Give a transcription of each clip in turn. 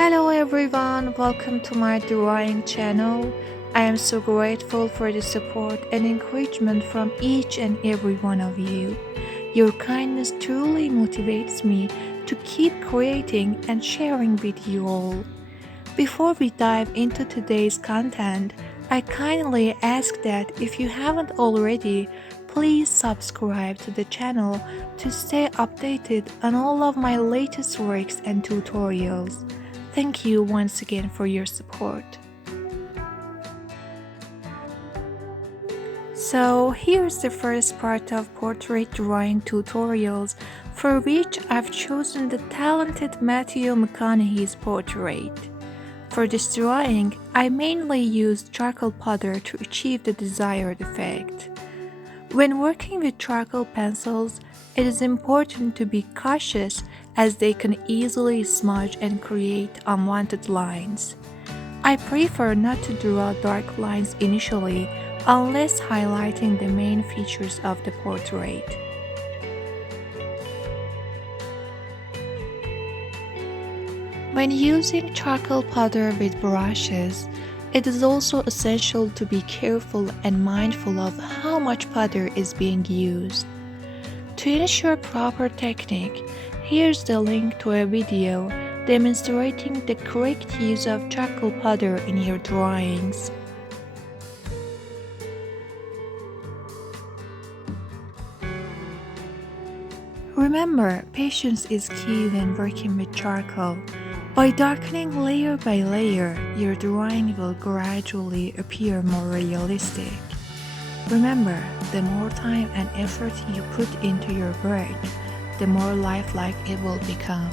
Hello everyone, welcome to my drawing channel. I am so grateful for the support and encouragement from each and every one of you. Your kindness truly motivates me to keep creating and sharing with you all. Before we dive into today's content, I kindly ask that if you haven't already, please subscribe to the channel to stay updated on all of my latest works and tutorials. Thank you once again for your support. So here's the first part of portrait drawing tutorials, for which I've chosen the talented Matthew Mcconaughey's portrait. For this drawing, I mainly used charcoal powder to achieve the desired effect. When working with charcoal pencils, it is important to be cautious as they can easily smudge and create unwanted lines. I prefer not to draw dark lines initially unless highlighting the main features of the portrait. When using charcoal powder with brushes, it is also essential to be careful and mindful of how much powder is being used. To ensure proper technique, here's the link to a video demonstrating the correct use of charcoal powder in your drawings. Remember, patience is key when working with charcoal. By darkening layer by layer, your drawing will gradually appear more realistic. Remember, the more time and effort you put into your work, the more lifelike it will become.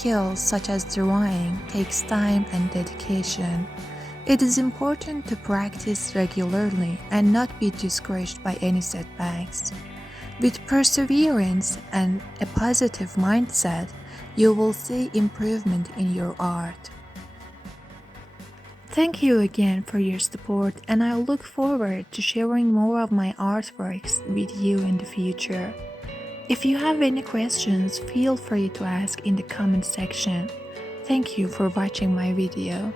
skills such as drawing takes time and dedication. It is important to practice regularly and not be discouraged by any setbacks. With perseverance and a positive mindset, you will see improvement in your art. Thank you again for your support, and I look forward to sharing more of my artworks with you in the future. If you have any questions, feel free to ask in the comment section. Thank you for watching my video.